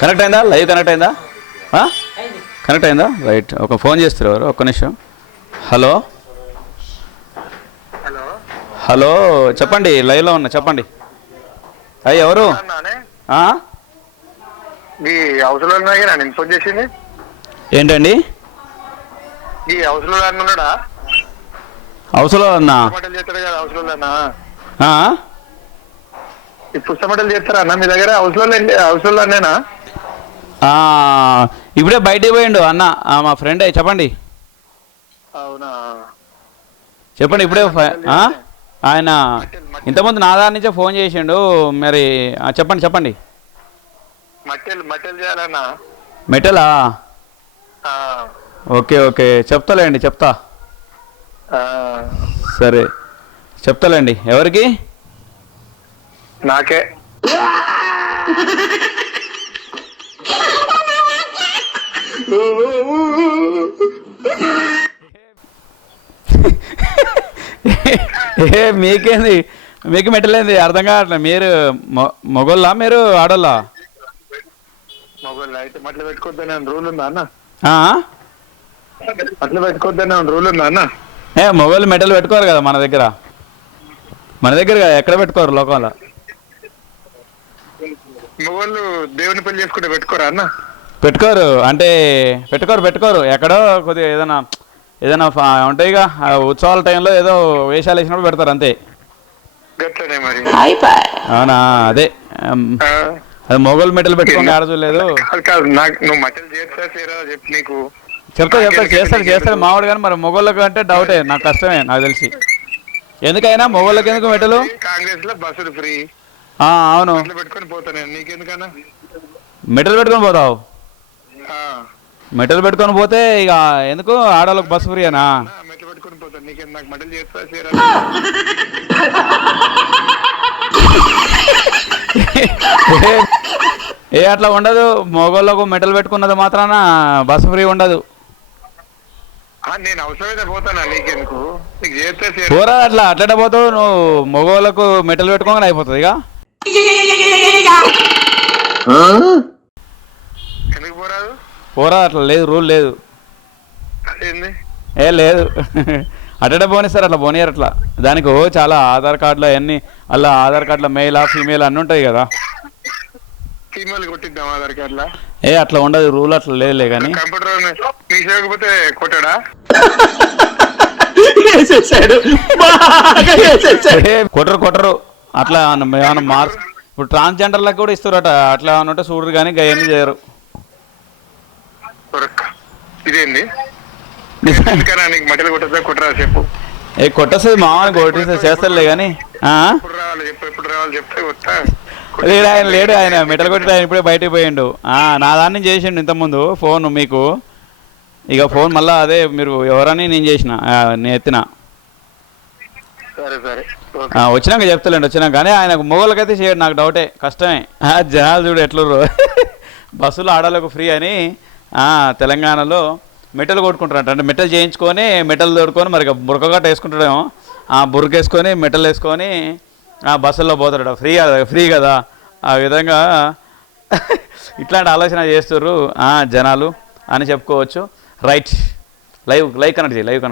Connect అయిందా? Live connect అయిందా? Connect అయిందా? రైట్. ఒక ఫోన్ చేస్తారు ఎవరు? ఒక్క నిమిషం. హలో హలో హలో, చెప్పండి. లైవ్లో ఉన్నా, చెప్పండి. అయ్యి ఎవరు? ఈ హౌస్లో నేను ఫోన్ చేసింది ఏంటండి? ఈ హౌస్లో ఉన్నాడా? హౌస్లో ఉన్నా. పుస్తమటలు చేస్తాడు కదా హౌస్లో. ఈ పుస్తమటలు చేస్తారా అన్న మీ దగ్గర? హౌస్లో అన్నేనా? ఇప్పుడే బయటికి పోయిండు అన్న, మా ఫ్రెండ్. చెప్పండి. అవునా? చెప్పండి. ఇప్పుడే ఆయన ఇంతకుముందు నా దాని నుంచే ఫోన్ చేసిండు. మరి చెప్పండి చెప్పండి. మట్టెలు చేయాలన్నా? మెటలా? ఓకే ఓకే, చెప్తాలేండి, చెప్తా. సరే చెప్తాలేండి. ఎవరికి? నాకే. మీకేంది? మీకు మెట్టలేంది? అర్థం కావట్లేదు. మీరు మొగోళ్ళా మీరు ఆడోళ్ళా? మొగోళ్ళు అయితే మట్లు పెట్టుకోవద్దనే రూల్ ఉందా అన్న? మట్లు పెట్టుకోవద్దనే రూల్ ఉందా అన్న? మొగోళ్ళు మెటల్ పెట్టుకోరు కదా మన దగ్గర. ఎక్కడ పెట్టుకోరు లోకంలో. మొగోళ్ళు దేవుని పెళ్లి చేసుకుంటే పెట్టుకోరా అన్న? పెట్టుకోరు అంటే పెట్టుకోరు. ఎక్కడో కొద్దిగా ఏదైనా ఉంటాయిగా ఉత్సవాల టైంలో ఏదో వేషాలు వేసినప్పుడు పెడతారు అంతే. మరి అవునా? అదే అది మొగోళ్ళు మెటల్ పెట్టుకోండి, ఆడచూడలేదు. నువ్వు మట్టలు చేస్తా చెప్పు. నీకు చేస్తాడు మావాడు. కానీ మరి మొగోళ్ళకి అంటే డౌటే, నాకు కష్టమే, నాకు తెలిసి. ఎందుకైనా మొగోళ్ళకి ఎందుకు మెటలు? కాంగ్రెస్ లో బస్సులు ఫ్రీ. అవును, పెట్టుకొని పోతాను. నీకెందుకన్నా మెటల్ పెట్టుకొని పోతావు? మెటల్ పెట్టుకొని పోతే ఇక ఎందుకు ఆడవాళ్ళకి బస్సు ఫ్రీ అనా? మెటల్ పెట్టుకొని పోతాను. నీకు నాకు మెటల్ చేస్తా అట్లా ఉండదు. మొగోళ్ళకు మెటల్ పెట్టుకున్నది మాత్రాన బస్సు ఫ్రీ ఉండదు. నేను అవసరమైతే పోతానా? నీకెందుకు? నీకు చేస్తే పోరా. అట్లనే పోతావు నువ్వు. మొగోళ్ళకు మెటల్ పెట్టుకోగానే అయిపోతుంది ఇక. ఎందుకు పోరాదు? పోరా, అట్లా లేదు, రూల్ లేదు. లేదు. అట్లనే పోనిస్తారు, అట్లా పోనీయారు. అట్లా దానికి చాలా ఆధార్ కార్డులో అవన్నీ, అలా ఆధార్ కార్డులో మెయిల్ ఫీమేల్ అన్నీ ఉంటాయి కదా. ఫీమేల్ కొట్టిద్దాం ఆధార్ కార్డులో? అట్లా ఉండదు, రూల్ అట్లా లేదులే. కానీ కంప్యూటర్ తీసేయకపోతే కొట్టాడా? కొట్టరు. అట్లా ఏమన్నా మార్క్స్ ఇప్పుడు ట్రాన్స్జెండర్లకు కూడా ఇస్తారట. అట్లా ఏమన్నా ఉంటే చూడరు, కానీ గయన్ని చేయరు. ఇదేంది? మటలు కొట్టదా? కొట్టరా చెప్పు. కొట్టేస్తుంది మామూలు కొట్టేస్తే చేస్తారులే. కానీ ఎప్పుడు రావాలి చెప్తే వస్తా. లేడు ఆయన మెటల్ కొట్టి ఆయన ఇప్పుడే బయటకు పోయిండు. నా దాన్ని చేసిండు ఇంతకుముందు ఫోన్ మీకు. ఇక ఫోన్ మళ్ళీ అదే మీరు ఎవరని నేను చేసిన, నేను ఎత్తిన. వచ్చినాక చెప్తలేండి, వచ్చినాక. కానీ ఆయన మొగోళ్ళకైతే చేయడు, నాకు డౌటే, కష్టమే. జనాలు చూడు ఎట్లుర్రు. బస్సులు ఆడాలకు ఫ్రీ అని తెలంగాణలో మెటల్ కొట్టుకుంటారంట. అంటే మెటల్ చేయించుకొని మెటల్ తోడుకొని మరి బురకగట్ట వేసుకుంటాడేమో. బురక వేసుకొని మెటల్ వేసుకొని బస్సుల్లో పోతాడు. ఫ్రీ కదా. ఆ విధంగా ఇట్లాంటి ఆలోచన చేస్తుర్రు జనాలు అని చెప్పుకోవచ్చు. రైట్. లైవ్ కనెక్ట్ చేయి.